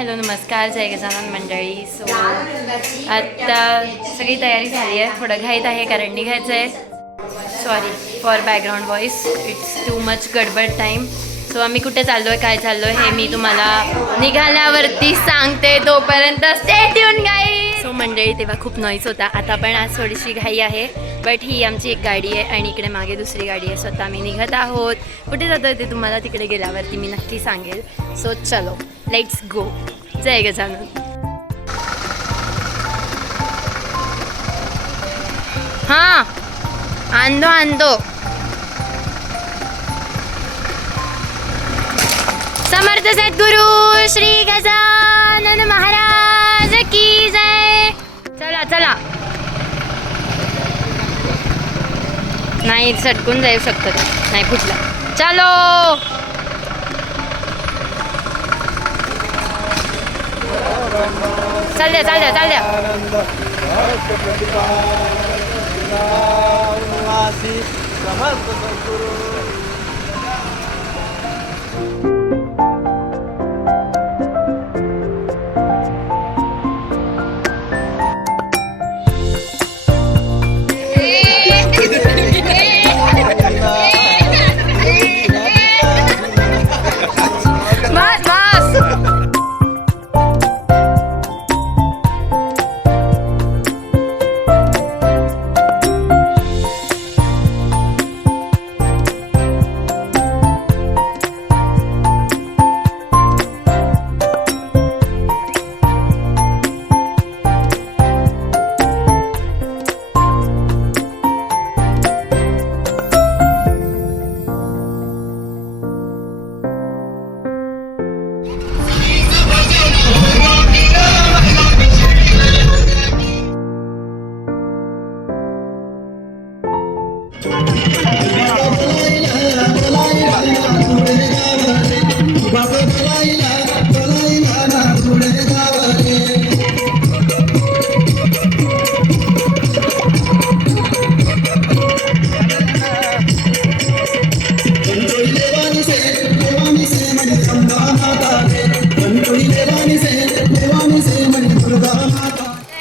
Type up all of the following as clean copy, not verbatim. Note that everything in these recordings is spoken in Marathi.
हॅलो नमस्कार, जय गजानन मंडळी. सो आत्ता सगळी तयारी झाली आहे. थोडं घाईत आहे कारण निघायचं आहे. Sorry for background voice, it's too much गडबड टाईम. सो आम्ही कुठे चाललो आहे, काय चाललो आहे हे मी तुम्हाला निघाल्यावरती सांगते. तोपर्यंत स्टे ट्यून गाईज. सो मंडळी तेव्हा खूप नॉईज होता. आता पण आज थोडीशी घाई आहे, बट ही आमची एक गाडी आहे आणि इकडे मागे दुसरी गाडी आहे. स्वतः आम्ही निघत आहोत. कुठे जातो आहे ते तुम्हाला तिकडे गेल्यावरती मी नक्की सांगेल. सो चलो लेट्स गो. जय गजानन. हां आणतो समर्थ सद्गुरु श्री गजानन महाराज की जय. चला चला, नाही सटकून जाऊ शकतं ते, नाही फुटलं. चलो चाल द्या.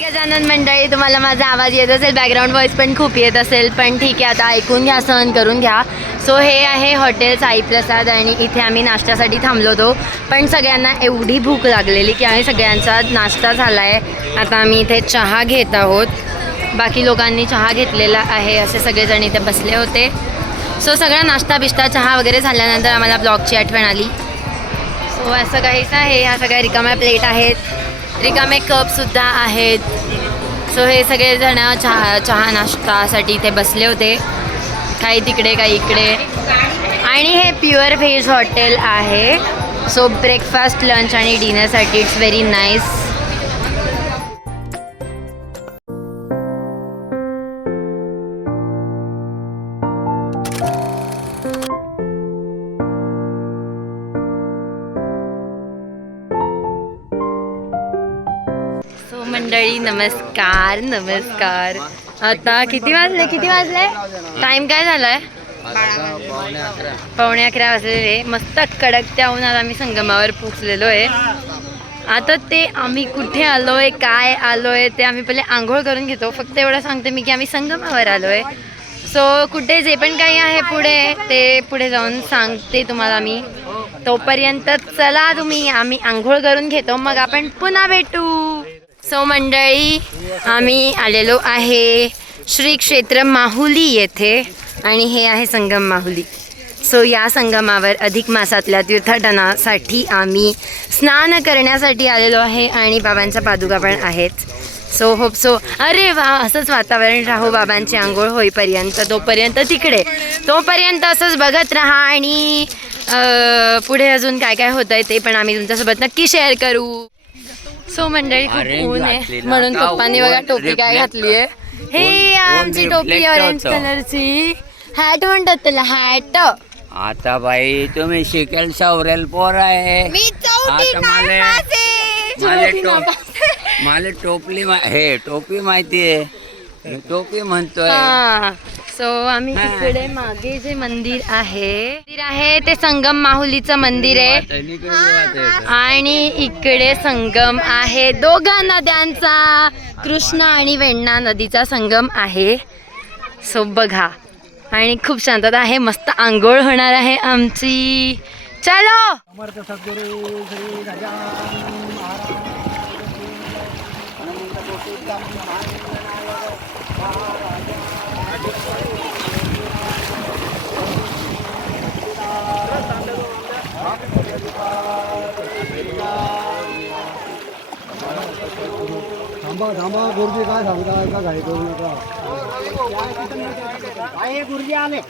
गजानन मंडळी, तुम्हाला माझा आवाज येत असेल, बॅकग्राऊंड व्हॉइस पण खूप येत असेल, पण ठीक आहे, आता ऐकून घ्या, सहन करून घ्या. सो हे आहे हॉटेल साई प्रसाद आणि इथे आम्ही नाश्त्यासाठी थांबलो होतो. पण सगळ्यांना एवढी भूक लागलेली की आम्ही सगळ्यांचा नाश्ता झाला आहे. आता आम्ही इथे चहा घेत आहोत. बाकी लोकांनी चहा घेतलेला आहे, असे सगळेजण इथे बसले होते. सो सगळा नाश्ता बिष्टा चहा वगैरे झाल्यानंतर आम्हाला ब्लॉगची आठवण आली. सो असं काहीच आहे. ह्या सगळ्या रिकाम्या प्लेट आहेत, रिकामे कपसुद्धा आहेत. सो हे सगळेजण चहा नाश्तासाठी इथे बसले होते, काही तिकडे काही इकडे. आणि हे प्युअर व्हेज हॉटेल आहे. सो ब्रेकफास्ट, लंच आणि डिनरसाठी इट्स व्हेरी नाईस. मंडळी नमस्कार. आता किती वाजले टाइम काय झालाय? 11:15 वाजलेले. मस्त कडक त्या उन्हात आम्ही संगमावर पोचलेलो आहे. आता ते आम्ही कुठे आलोय, काय आलोय ते आम्ही पहिले आंघोळ करून घेतो. फक्त एवढं सांगते मी की आम्ही संगमावर आलोय. सो कुठे जे पण काही आहे पुढे ते पुढे जाऊन सांगते तुम्हाला मी. तोपर्यंत चला तुम्ही, आम्ही आंघोळ करून घेतो, मग आपण पुन्हा भेटू. सो मंडळी, आम्ही आलेलो आहे श्री क्षेत्र माहुली येथे आणि हे आहे संगम माहुली. सो या संगमावर अधिक मासातल्या तीर्थाटनासाठी आम्ही स्नान करण्यासाठी आलेलो आहे आणि बाबांच्या पादुका पण आहेत. सो होप सो, अरे वा, असंच वातावरण राहू बाबांची आंघोळ होईपर्यंत. तोपर्यंत असंच बघत राहा आणि पुढे अजून काय काय होतं आहे ते पण आम्ही तुमच्यासोबत नक्की शेअर करू. सो मंडळी, खूप ऊन आहे म्हणून पप्पांनी बघा टोपी काय घातली आहे. हे आमची टोपी ऑरेंज कलरची. हॅट म्हणतात त्याला, हॅट. आता बाई तुम्ही शिकेल सवरेल पोर आहे. मला टोपी माहिती आहे, टोपी म्हणतोय. सो आम्ही इकडे मागे जे मंदिर आहे ते संगम माहुलीचं मंदिर आहे आणि इकडे संगम आहे दोघा नद्यांचा, कृष्णा आणि वेण्णा नदीचा संगम आहे. सो बघा आणि खूप शांतता आहे, मस्त आंघोळ होणार आहे आमची. चलो. थांबा गुरुजी काय सांगता का घाई करू नका. काय गुरुजी आले.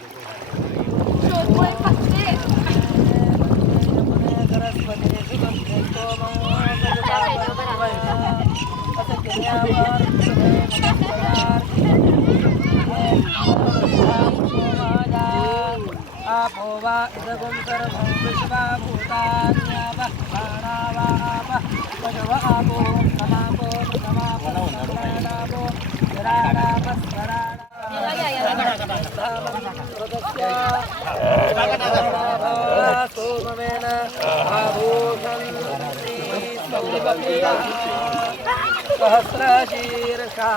सहस्रशीर्षा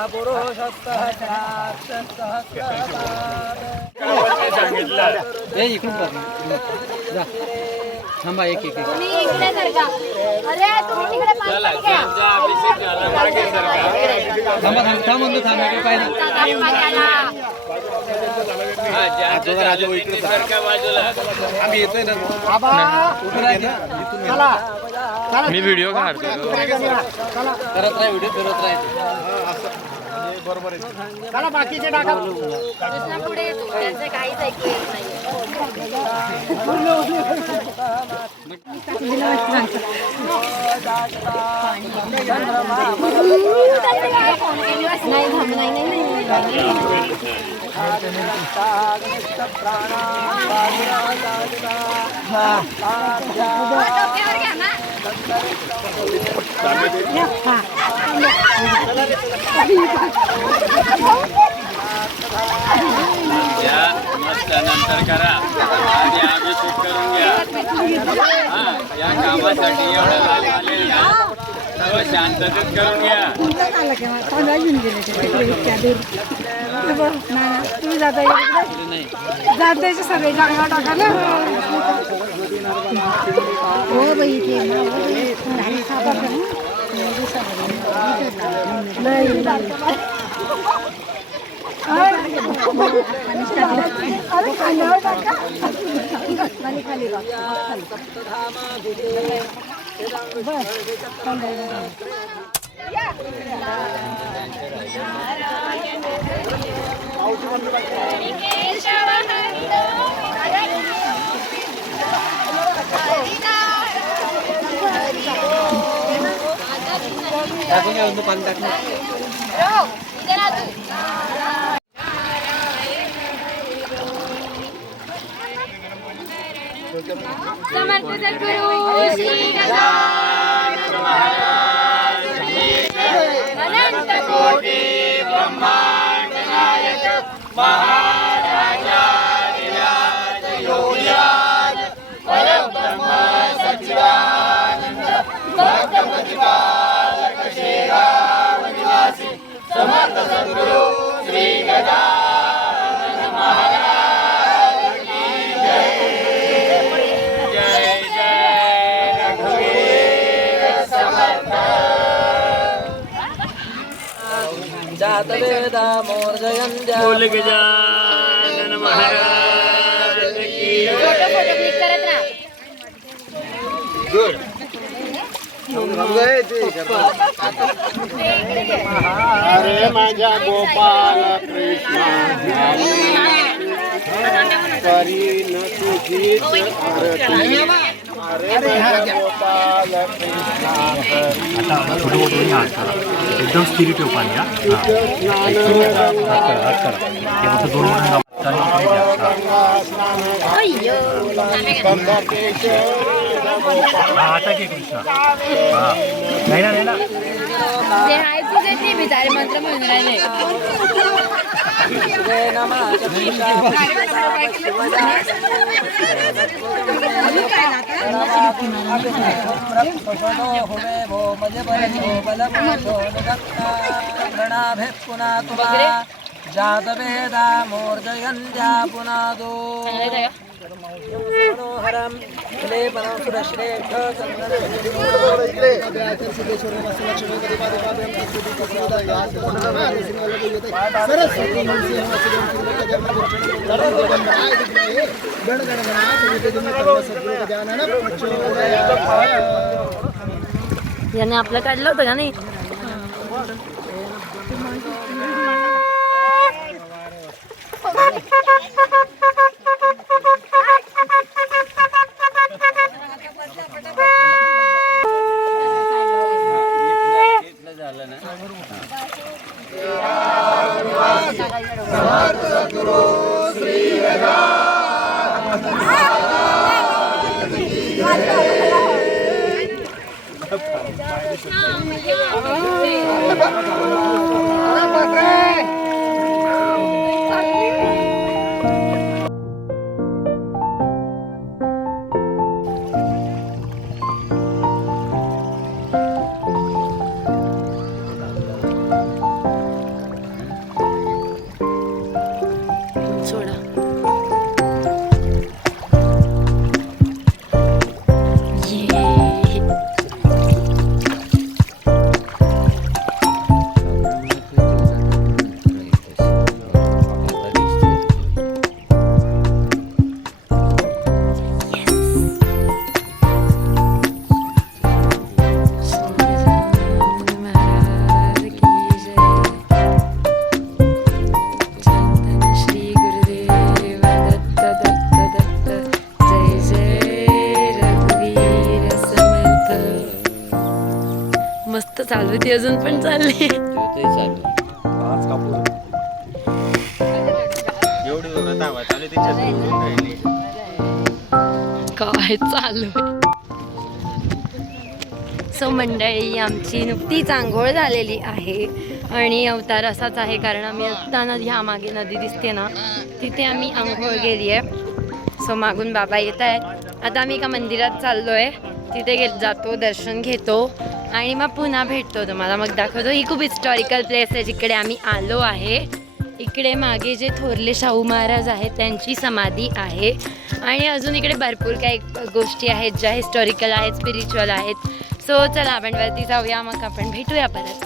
थांबा एक एक मी व्हिडिओ काढतो करत राह व्हिडिओ करत राहायचं बरोबर आहे. चला बाकीचे टाका. कृष्णा पुढे येतो, त्याचे काहीच ऐकू येत नाही. मस्त नंतर करा आणि आम्ही शूट करून घ्या. या कामासाठी एवढं लाल आलेलं ना, सर्व शांततेत करून घ्या. तुम्ही जाता सगळे जागा टाका ना. हो बाई ते समर्थ सद्गुरु श्री गजानन महाराज की जय. अनंत कोटी ब्रह्मांड नायक महाराजाधिराज योगीराज परब्रह्म सच्चिदानंद भक्त प्रतिपालक शेगाव निवासी समर्थ सद्गुरु श्री गजानन महाराज की जय. जात वेदा मोर्जयं बोल गजानन महाराज की फोटो क्लिक करत राहा. अरे माझ्या गोपाल कृष्ण करी न तुझीच आरती. अरे माझ्या गोपाल कृष्ण एकदम स्पिरिटिव्ह पाणी हा दोन अय्यो. हा आता की कृष्णा हा नाही ना नाही ना ते ऐकूच येत नाही बिचारे मंत्र म्हणून राहिले. जातवेदा मूर्धयन्त्या पुनादो मनोहरं लेपनं सुरश्रेष्ठ याने आपलं काढलं होतं का नाही. झालं ना. सोडा. मस्त चालू होती, अजून पण चालली. आज कापूर एवढी जोरात आवाज चालू त्याच्यात उडून राहिली. काय चालू आहे. सो मंडळी, आमची नुकतीच आंघोळ झालेली आहे आणि अवतार असाच आहे कारण आम्ही असताना ह्या मागे नदी दिसते ना, तिथे आम्ही आंघोळ गेली आहे. सो मागून बाबा येत आहेत. आता आम्ही एका मंदिरात चाललो आहे, तिथे जातो, दर्शन घेतो आणि मग पुन्हा भेटतो तुम्हाला, मग दाखवतो. ही खूप हिस्टॉरिकल प्लेस आहे जिकडे आम्ही आलो आहे. इकडे मागे जे थोरले शाहू महाराज आहेत त्यांची समाधी आहे आणि अजून इकडे भरपूर काही गोष्टी आहेत ज्या हिस्टॉरिकल आहेत, स्पिरिच्युअल आहेत. सो चला आपण वरती जाऊया, मग आपण भेटूया परत.